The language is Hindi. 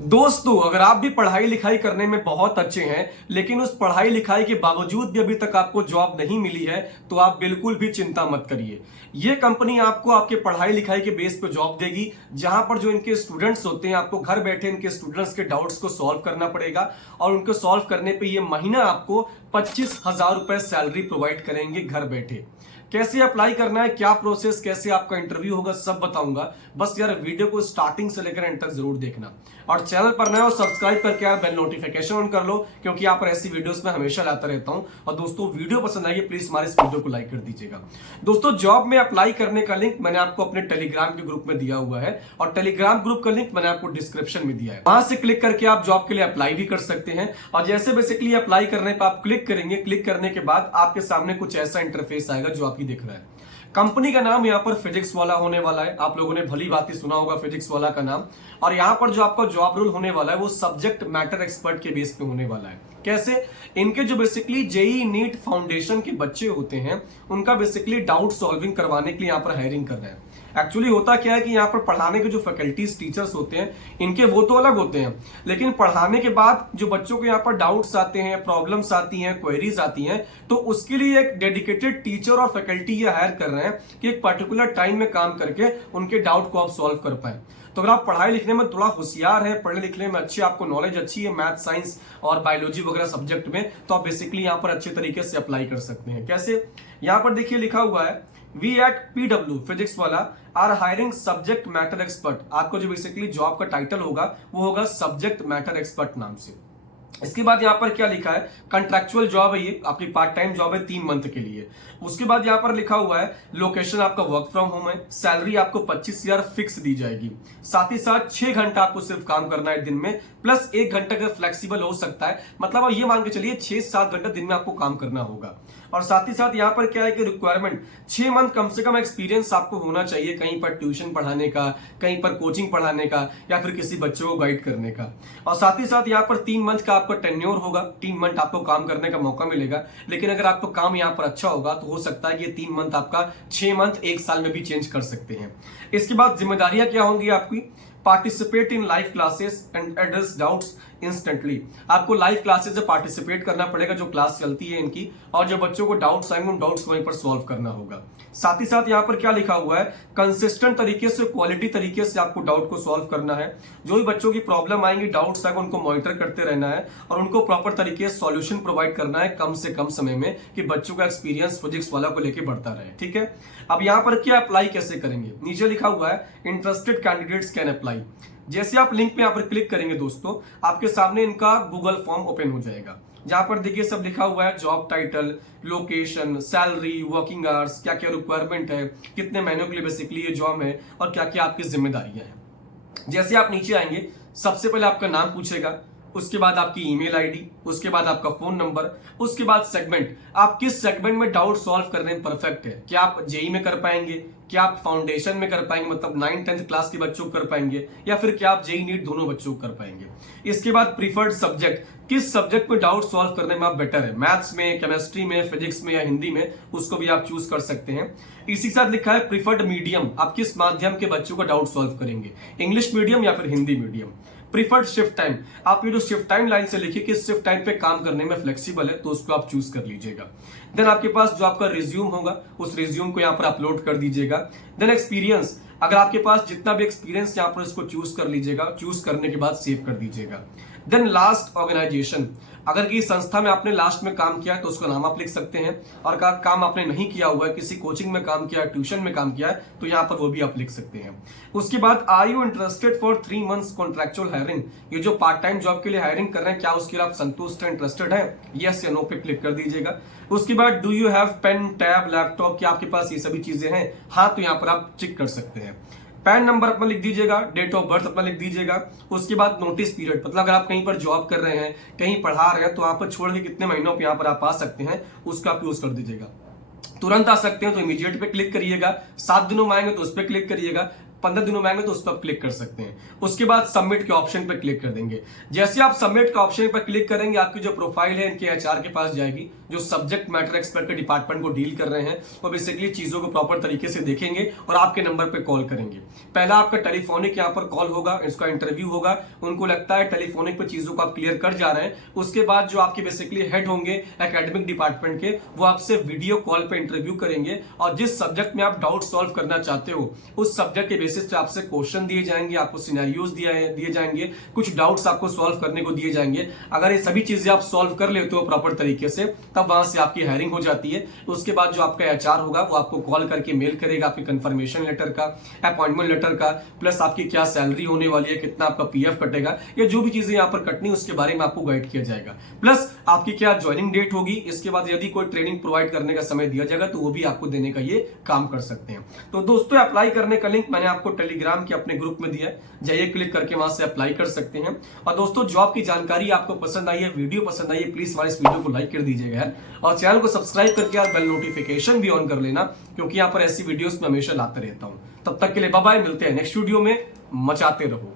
दोस्तों, अगर आप भी पढ़ाई लिखाई करने में बहुत अच्छे हैं लेकिन उस पढ़ाई लिखाई के बावजूद भी अभी तक आपको जॉब नहीं मिली है तो आप बिल्कुल भी चिंता मत करिए। ये कंपनी आपको आपके पढ़ाई लिखाई के बेस पे जॉब देगी, जहां पर जो इनके स्टूडेंट्स होते हैं आपको घर बैठे इनके स्टूडेंट्स के डाउट्स को सॉल्व करना पड़ेगा और उनको सॉल्व करने पे ये महीना आपको 25,000 रुपए सैलरी प्रोवाइड करेंगे घर बैठे। कैसे अप्लाई करना है, क्या प्रोसेस, कैसे आपका इंटरव्यू होगा, सब बताऊंगा। बस यार वीडियो को स्टार्टिंग से लेकर एंड तक जरूर देखना और चैनल पर नए हो सब्सक्राइब करके यार बेल नोटिफिकेशन ऑन कर लो, क्योंकि यहाँ पर ऐसी वीडियोस में हमेशा लाता रहता हूं। और दोस्तों, वीडियो पसंद आई प्लीज हमारे इस वीडियो को लाइक कर दीजिएगा। दोस्तों, जॉब में अप्लाई करने का लिंक मैंने आपको अपने टेलीग्राम के ग्रुप में दिया हुआ है और टेलीग्राम ग्रुप का लिंक मैंने आपको डिस्क्रिप्शन में दिया है। वहां से क्लिक करके आप जॉब के लिए अप्लाई भी कर सकते हैं। और जैसे बेसिकली अप्लाई करने पर आप क्लिक करेंगे, क्लिक करने के बाद आपके सामने कुछ ऐसा इंटरफेस आएगा जो आपकी दिख रहा है। कंपनी का नाम यहाँ पर फिजिक्स वाला होने वाला है। आप लोगों ने भली भांति सुना होगा फिजिक्स वाला का नाम। और यहाँ पर जो आपका जॉब रोल होने वाला है वो सब्जेक्ट मैटर एक्सपर्ट के बेस पे होने वाला है। कैसे? इनके जो बेसिकली जेई नीट फाउंडेशन के बच्चे होते हैं उनका बेसिकली डाउट सॉल्विंग करवाने के लिए यहाँ पर हायरिंग कर रहे हैं। एक्चुअली होता क्या है कि यहाँ पर पढ़ाने के जो फैकल्टीज टीचर्स होते हैं इनके वो तो अलग होते हैं, लेकिन पढ़ाने के बाद जो बच्चों को यहाँ पर डाउट्स आते हैं, प्रॉब्लम्स आती हैं, क्वेरीज आती हैं, तो उसके लिए एक डेडिकेटेड टीचर और फैकल्टी ये हायर कर रहे हैं कि एक पर्टिकुलर टाइम में काम करके उनके डाउट को आप सॉल्व कर पाए। तो अगर आप पढ़ाई लिखने में थोड़ा होशियार है, पढ़ने लिखने में अच्छे, आपको नॉलेज अच्छी है मैथ, साइंस और बायोलॉजी वगैरह सब्जेक्ट में, तो आप बेसिकली यहाँ पर अच्छे तरीके से अप्लाई कर सकते हैं। कैसे? यहाँ पर देखिए लिखा हुआ है we at PW physics wallah are hiring subject matter expert. आपको जो बेसिकली जॉब का टाइटल होगा वो होगा सब्जेक्ट मैटर एक्सपर्ट नाम से। इसके बाद यहाँ पर क्या लिखा है, कंट्रैक्चुअल जॉब है, ये आपकी पार्ट टाइम जॉब है 3 मंथ के लिए। उसके बाद यहाँ पर लिखा हुआ है लोकेशन आपका वर्क फ्रॉम होम है, सैलरी आपको 25,000 फिक्स दी जाएगी। साथ ही साथ 6 घंटा आपको सिर्फ काम करना है दिन में, प्लस 1 घंटा का फ्लेक्सिबल हो सकता है। मतलब आप ये मान के चलिए 6-7 घंटा दिन में आपको काम करना होगा। और साथ ही साथ यहाँ पर क्या है कि रिक्वायरमेंट 6 मंथ कम से कम एक्सपीरियंस आपको होना चाहिए, कहीं पर ट्यूशन पढ़ाने का, कहीं पर कोचिंग पढ़ाने का, या फिर किसी बच्चे को गाइड करने का। और साथ ही साथ यहाँ पर 3 मंथ का आपका टेन्योर होगा, 3 मंथ आपको काम करने का मौका मिलेगा। लेकिन अगर आपको काम यहाँ पर अच्छा होगा तो हो सकता है कि ये 3 मंथ आपका 6 मंथ 1 साल में भी चेंज कर सकते हैं। इसके बाद जिम्मेदारियां क्या होंगी आपकी, participate in live classes and address doubts instantly. आपको लाइव क्लासेस में पार्टिसिपेट करना पड़ेगा जो क्लास चलती है इनकी, और जो बच्चों को डाउट्स आएंगे उन डाउट्स को वहीं पर सॉल्व करना होगा। साथ ही साथ यहाँ पर क्या लिखा हुआ है, कंसिस्टेंट तरीके से, क्वालिटी तरीके से आपको डाउट को सॉल्व करना है। जो भी बच्चों की प्रॉब्लम आएंगी, डाउट्स आएंगे, उनको मॉनिटर करते रहना है और उनको प्रॉपर तरीके से सॉल्यूशन प्रोवाइड करना है कम से कम समय में, कि बच्चों का एक्सपीरियंस फिजिक्स वाला को लेकर बढ़ता रहे। ठीक है, अब यहाँ पर क्या अप्लाई कैसे करेंगे, नीचे लिखा हुआ है इंटरेस्टेड कैंडिडेट्स कैन अप्लाई। जैसे आप लिंक पे यहाँ पर क्लिक करेंगे दोस्तों, आपके सामने इनका गूगल फॉर्म ओपन हो जाएगा, जहां पर देखिए सब लिखा हुआ है, job title, location, salary, working hours, क्या क्या रिक्वायरमेंट है, कितने महीनों के लिए बेसिकली ये जॉब है और क्या क्या आपकी जिम्मेदारियां हैं। जैसे आप नीचे आएंगे, सबसे पहले आपका नाम पूछेगा, उसके बाद आपकी ईमेल आईडी, उसके बाद आपका फोन नंबर, उसके बाद सेगमेंट, आप किस सेगमेंट में डाउट सॉल्व करने में परफेक्ट है। क्या आप जेई में कर पाएंगे, क्या आप फाउंडेशन में कर पाएंगे, मतलब 9th-10th क्लास के बच्चों को कर पाएंगे, या फिर क्या आप जेई नीट दोनों बच्चों को कर पाएंगे। इसके बाद प्रीफर्ड सब्जेक्ट, किस सब्जेक्ट में डाउट सॉल्व करने में आप बेटर है, मैथ्स में, केमिस्ट्री में, फिजिक्स में या हिंदी में, उसको भी आप चूज कर सकते हैं। इसी के साथ लिखा है प्रीफर्ड मीडियम, आप किस माध्यम के बच्चों का डाउट सॉल्व करेंगे, इंग्लिश मीडियम या फिर Hindi medium. Preferred shift time, आप ये जो शिफ्ट टाइम लाइन से लिखिए कि शिफ्ट टाइम पे काम करने में फ्लेक्सिबल है, तो उसको आप चूज कर लीजिएगा। देन आपके पास जो आपका रिज्यूम होगा उस रिज्यूम को यहाँ पर अपलोड कर दीजिएगा। देन एक्सपीरियंस, अगर आपके पास जितना भी एक्सपीरियंस यहाँ पर इसको चूज कर लीजिएगा, चूज करने के बाद सेव कर दीजिएगा। देन लास्ट ऑर्गेनाइजेशन, अगर किसी संस्था में आपने लास्ट में काम किया है तो उसका नाम आप लिख सकते हैं, और का काम आपने नहीं किया हुआ है, किसी कोचिंग में काम किया है, ट्यूशन में काम किया है, तो यहाँ पर वो भी आप लिख सकते हैं। उसके बाद are you interested for 3 months contractual hiring, ये जो पार्ट टाइम जॉब के लिए हायरिंग कर रहे हैं, क्या उसके लिए आप संतुष्ट हैं, इंटरेस्टेड है, यस या नो पे क्लिक कर दीजिएगा। उसके बाद do you have pen, tab, laptop, क्या आपके पास ये सभी चीजें हैं, हाँ, तो यहाँ पर आप चेक कर सकते हैं। पैन नंबर अपना लिख दीजिएगा, डेट ऑफ बर्थ अपना लिख दीजिएगा। उसके बाद नोटिस पीरियड, मतलब अगर आप कहीं पर जॉब कर रहे हैं, कहीं पढ़ा रहे हैं, तो वहां पर छोड़ के कितने महीनों पे यहाँ पर आप आ सकते हैं, उसका आप यूज कर दीजिएगा। तुरंत आ सकते हैं तो इमीडिएट पे क्लिक करिएगा, 7 दिनों में आएंगे तो उस पर क्लिक करिएगा, 15 दिनों में आएंगे तो उस पर क्लिक कर सकते हैं। उसके बाद सबमिट के ऑप्शन पर क्लिक कर देंगे। जैसे आप सबमिट के ऑप्शन पर क्लिक करेंगे आपकी जो प्रोफाइल है इनके एचआर के पास जाएगी, जो सब्जेक्ट मैटर एक्सपर्ट के डिपार्टमेंट को डील कर रहे हैं वो बेसिकली चीजों को प्रॉपर तरीके से देखेंगे और आपके नंबर पे कॉल करेंगे। पहला आपका टेलीफोनिक यहाँ पर कॉल होगा, इसका इंटरव्यू होगा। उनको लगता है टेलीफोनिक पे चीजों को आप क्लियर कर जा रहे हैं, उसके बाद जो आपके बेसिकली हेड होंगे एकेडमिक डिपार्टमेंट के, वो आपसे वीडियो कॉल पे इंटरव्यू करेंगे और जिस सब्जेक्ट में आप डाउट सॉल्व करना चाहते हो उस सब्जेक्ट के बेसिस पे आपसे क्वेश्चन दिए जाएंगे, आपको सिनेरियोज दिए जाएंगे, कुछ डाउट्स आपको सॉल्व करने को दिए जाएंगे। अगर ये सभी चीजें आप सॉल्व कर लेते हो प्रॉपर तरीके से तब वहां से आपकी हायरिंग हो जाती है। उसके बाद जो आपका एचआर होगा वो आपको कॉल करके मेल करेगा आपके कंफर्मेशन लेटर का, अपॉइंटमेंट लेटर का, प्लस आपकी क्या सैलरी होने वाली है, कितना आपका पीएफ कटेगा, या जो भी चीजें यहाँ पर कटनी उसके बारे में आपको गाइड किया जाएगा। प्लस आपकी क्या ज्वाइनिंग डेट होगी, इसके बाद यदि कोई ट्रेनिंग प्रोवाइड करने का समय दिया जाएगा तो वो भी आपको देने का ये काम कर सकते हैं। तो दोस्तों अप्लाई करने का लिंक मैंने आपको टेलीग्राम के अपने ग्रुप में दिया है, जाइए क्लिक करके वहां से अप्लाई कर सकते हैं। और दोस्तों जॉब की जानकारी आपको पसंद आई है, वीडियो पसंद आई है, प्लीज हमारे इस वीडियो को लाइक कर दीजिएगा यार, और चैनल को सब्सक्राइब करके यार बेल नोटिफिकेशन भी ऑन कर लेना, क्योंकि यहाँ पर ऐसी वीडियोस में हमेशा लाता रहता हूं। तब तक के लिए बाय बाय, मिलते हैं नेक्स्ट वीडियो में, मचाते रहो।